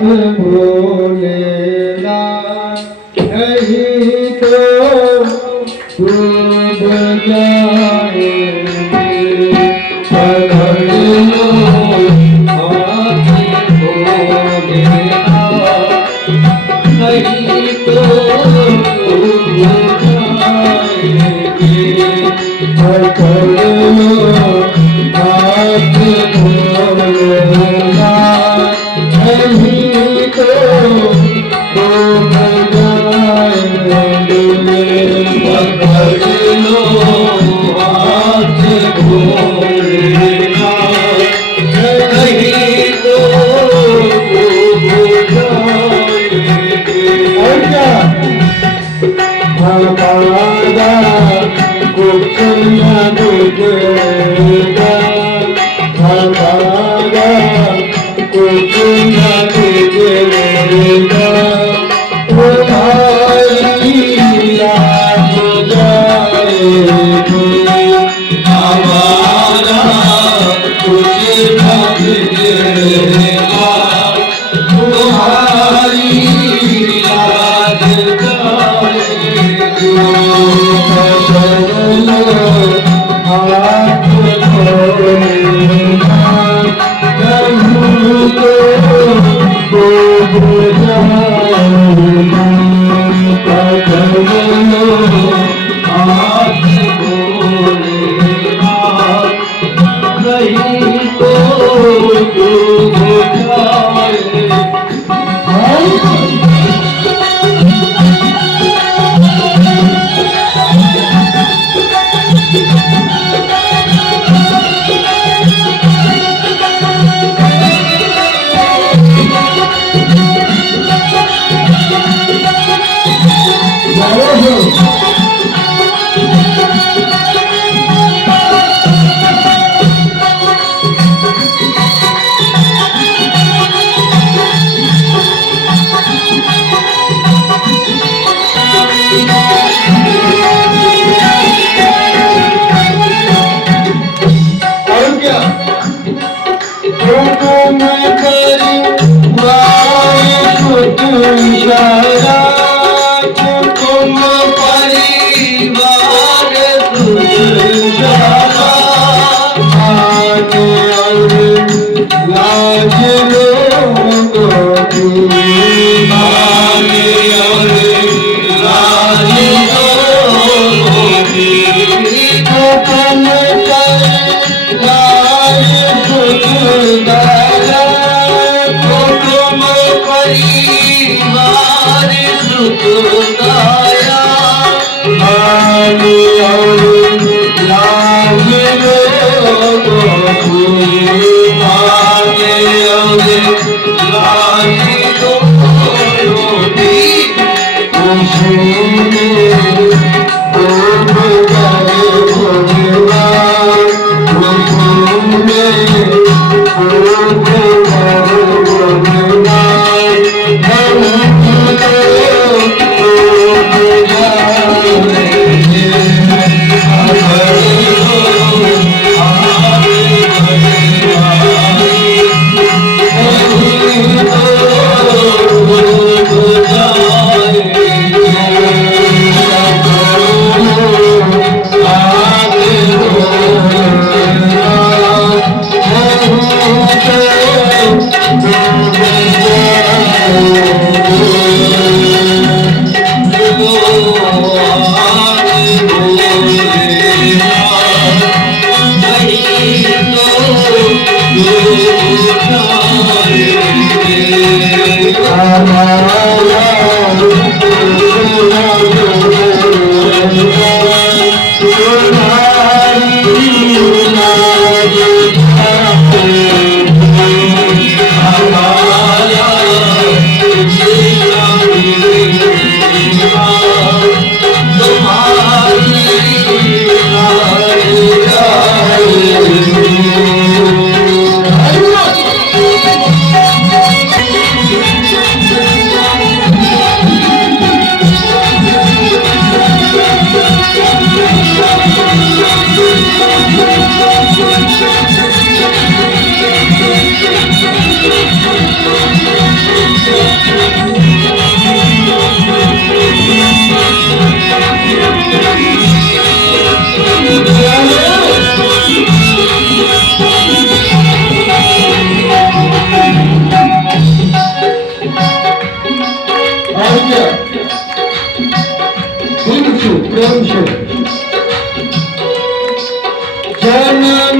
भोलेनाथ नहीं तो डूब जाएंगे पकड़ लो हाथ भोलेनाथ नहीं तो डूब जाएंगे पकड़ लो हाथ भोलेनाथ नहीं तो डूब जाएंगे पकड़ लो हाथ भोलेनाथ नहीं तो डूब जाएंगे। और क्या भगवाना कुछ न डूबेगा भगवाना कुछ न डूबेगा तुम्हारी याद जाएगी हमारा कुछ न डूबेगा तुम्हारी याद जाएगी हाथ धन्य दिलशु प्रेम से जनम